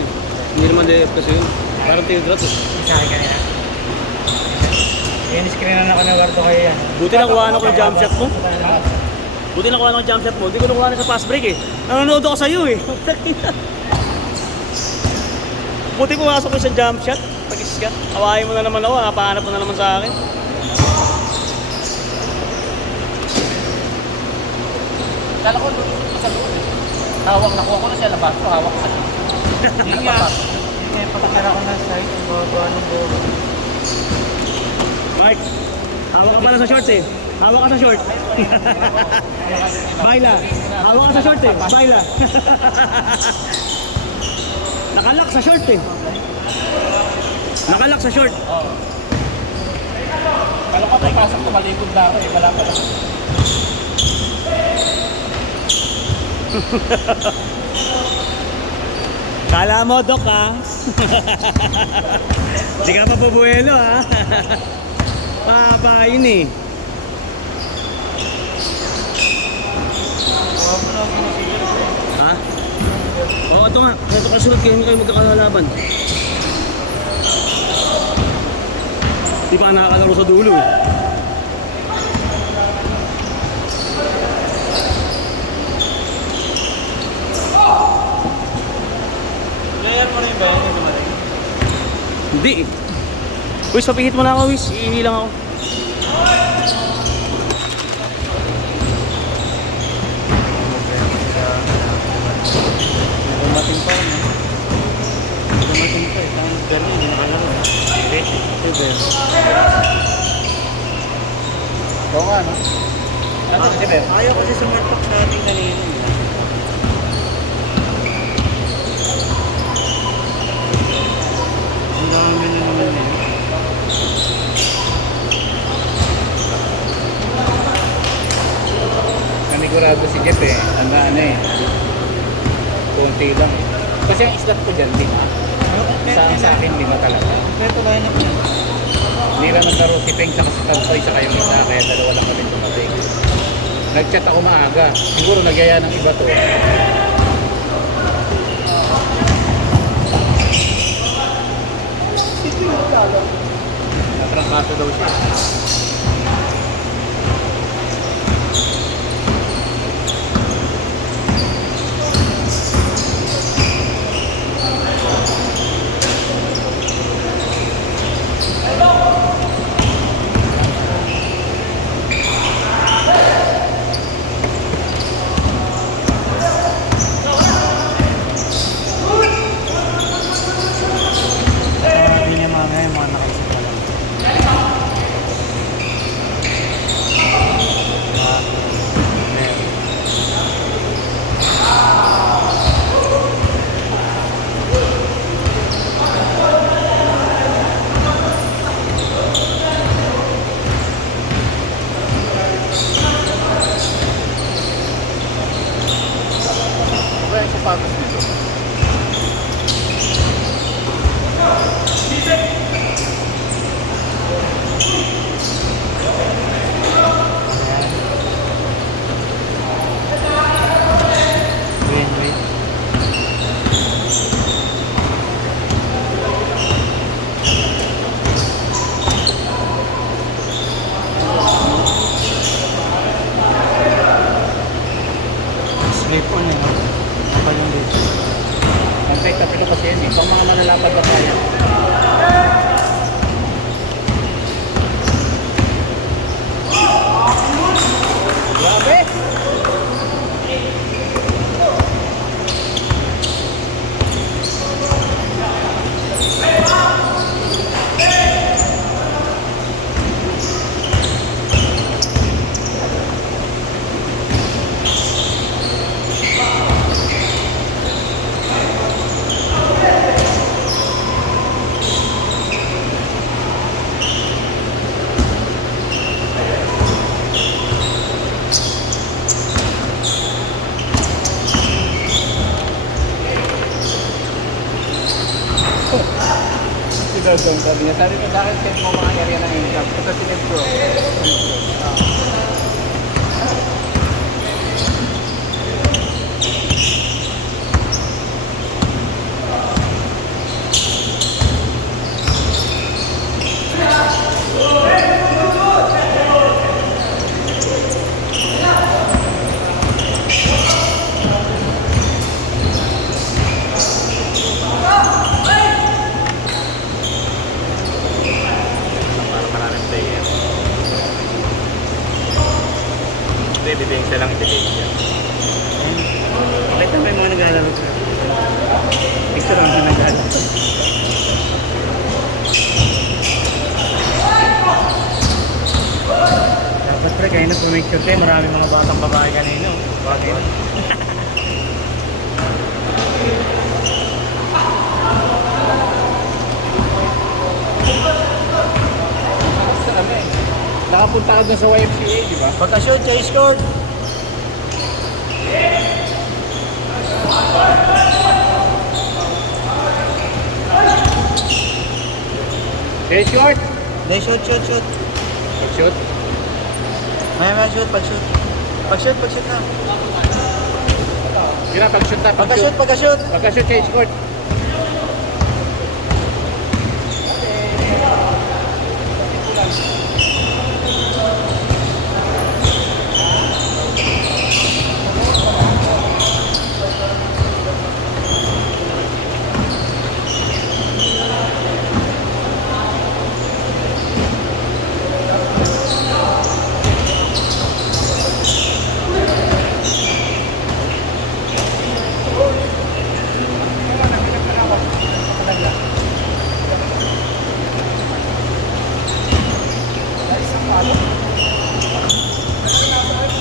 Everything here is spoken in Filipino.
yun eh. Hindi naman DF kasi yun. Parang teardrop eh. Sa akin kanina. In-screen na ako na warto kayo yan. Buti nakuha ko yung jump shot mo. Buti nakuha ko yung jump shot mo. Hindi ko nakuha na sa fast break eh. Nanonood ako sa'yo eh. Buti pumasok ko sa jump shot. Pagis ka. Awahin mo na naman ako. Napahanap mo na naman sa akin. Kala ko doon sa loob eh. Hawak na ko na siya labas ko, hawak ko. Hindi nga. Hindi, patakara ko na side. Bawa ng buo. Mike, hawak ka pala sa short eh. Hawak ka sa short. Baila. Hawak ka sa short eh. Baila. Nakalak sa short eh. Nakalak sa short. Oo. Kala ko papasok ko, malikod na ako eh. Wala pala. Kala mo, Dok, ha? Hindi ka pa pabuelo, ha? Papa, yun eh. Ha? Oo, ito nga. Ito kasunod kayo, hindi kayo magkakalalaban. Di pa nakakalaro sa dulo, eh. Player mo rin ba yan yung dumating? Hindi eh. Wish, papihit mo na ako, Wish. Iihi lang ako. Dumating pa ano? Dumating pa eh. Tangan gano'n, hindi nakalaro eh. Sige. Oo nga no? Ano si Ben? Ayaw kasi sumartok sa ating kanina. Ang dami na naman eh. Nanigurado si Jeff eh. Ano eh. Kunti lang eh. Kasi ang islat ko dyan, lima. Sa akin, lima talaga. Pero tayo na po. Hindi na naglaro si Peng sa si Tantoy sa kayong isa. Kaya dalawa lang kami tumating. Nag-chat ako maaga. Siguro nagyaya ng iba to. Natrangkaso daw siya. Hindi niya mamaya yung mga nakaisip pa lang. Kaya sa pagod nito. Wait. Sleep on eh, no? Kapag yung dito. Pantay tapilo kasi yan eh. Pang mga malalapad na tayo. Grabe! Sabi niya, sabi ko sa akin, set mo mga area ng income. Ito sinip ko. picture ang nagala. Dapat pre, kayo nagpumicture tayo. Maraming mga batang babae kanina. Bagay na. Nakapunta ka dun sa YMCA, di ba? Pagka-shoot, chase court. Hey, short! Hindi, shoot, shoot, shoot. Mag-shoot. May shoot, pag-shoot. Pag-shoot, pag-shoot na. Yun na, pag-shoot na. Pagka-shoot, pagka-shoot. Pagka-shoot, change court.